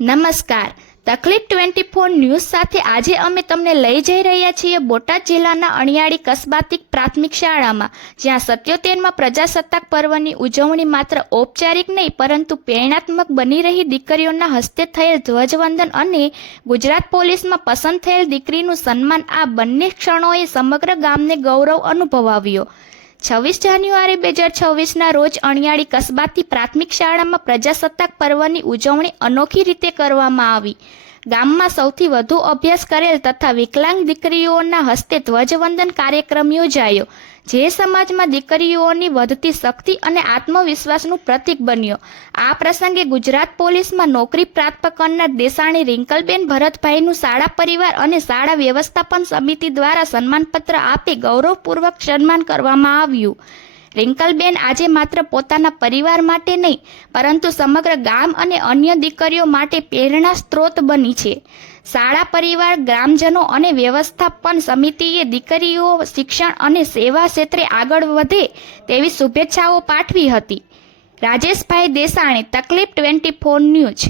નમસ્કાર, તકલીફ 24 ન્યૂઝ સાથે આજે અમે તમને લઈ જઈ રહ્યા છીએ બોટાદ જિલ્લાના અણિયાળી કસ્બાતિક પ્રાથમિક શાળામાં, જ્યાં 77માં પ્રજાસત્તાક પર્વની ઉજવણી માત્ર ઔપચારિક નહીં પરંતુ પ્રેરણાત્મક બની રહી દીકરીઓના હસ્તે થયેલ ધ્વજવંદન અને ગુજરાત પોલીસમાં પસંદ થયેલ દીકરીનું સન્માન, આ બંને ક્ષણોએ સમગ્ર ગામને ગૌરવ અનુભવાવ્યો। 26 જાન્યુઆરી 2026ના રોજ અણિયાળી કસ્બાતી પ્રાથમિક શાળામાં પ્રજાસત્તાક પર્વની ઉજવણી અનોખી રીતે કરવામાં આવી। ગામમાં સૌથી વધુ અભ્યાસ કરેલ તથા વિકલાંગ દીકરીઓના હસ્તે ધ્વજવંદન કાર્યક્રમ યોજાયો, જે સમાજમાં દીકરીઓની વધતી શક્તિ અને આત્મવિશ્વાસનું પ્રતીક બન્યો। આ પ્રસંગે ગુજરાત પોલીસમાં નોકરી પ્રાપ્ત કરનાર દેસાણી રિંકલબેન ભરતભાઈનું શાળા પરિવાર અને શાળા વ્યવસ્થાપન સમિતિ દ્વારા સન્માનપત્ર આપી ગૌરવપૂર્વક સન્માન કરવામાં આવ્યું। રિંકલબેન આજે માત્ર પોતાના પરિવાર માટે નહીં પરંતુ સમગ્ર ગામ અને અન્ય દીકરીઓ માટે પ્રેરણા સ્ત્રોત બની છે। શાળા પરિવાર, ગ્રામજનો અને વ્યવસ્થાપન સમિતિએ દીકરીઓ શિક્ષણ અને સેવા ક્ષેત્રે આગળ વધે તેવી શુભેચ્છાઓ પાઠવી હતી। રાજેશભાઈ દેસાણી, તકલીફ 24 ન્યૂઝ।